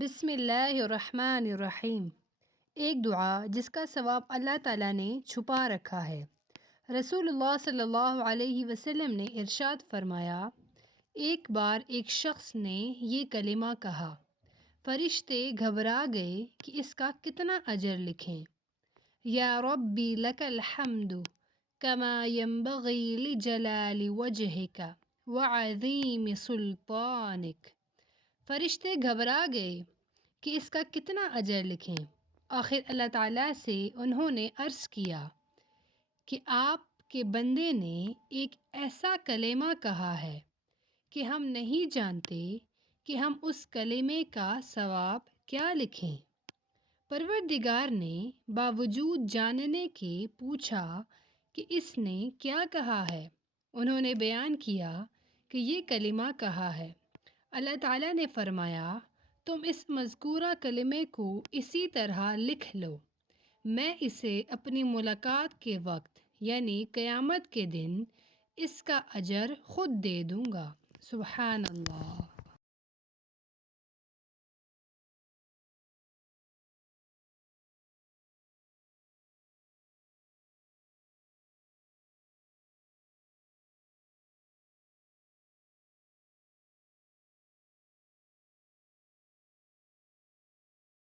بسم اللہ الرحمن الرحیم۔ ایک دعا جس کا ثواب اللہ تعالیٰ نے چھپا رکھا ہے۔ رسول اللہ صلی اللہ علیہ وسلم نے ارشاد فرمایا، ایک بار ایک شخص نے یہ کلمہ کہا، فرشتے گھبرا گئے کہ اس کا کتنا اجر لکھیں۔ یا ربی لک الحمد کما ینبغی لجلال وجہک وعظیم سلطانک۔ فرشتے گھبرا گئے کہ اس کا کتنا اجر لکھیں۔ آخر اللہ تعالیٰ سے انہوں نے عرض کیا کہ آپ کے بندے نے ایک ایسا کلمہ کہا ہے کہ ہم نہیں جانتے کہ ہم اس کلمے کا ثواب کیا لکھیں۔ پروردگار نے باوجود جاننے کے پوچھا کہ اس نے کیا کہا ہے۔ انہوں نے بیان کیا کہ یہ کلمہ کہا ہے۔ اللہ تعالیٰ نے فرمایا، تم اس مذکورہ کلمے کو اسی طرح لکھ لو، میں اسے اپنی ملاقات کے وقت یعنی قیامت کے دن اس کا اجر خود دے دوں گا۔ سبحان اللہ۔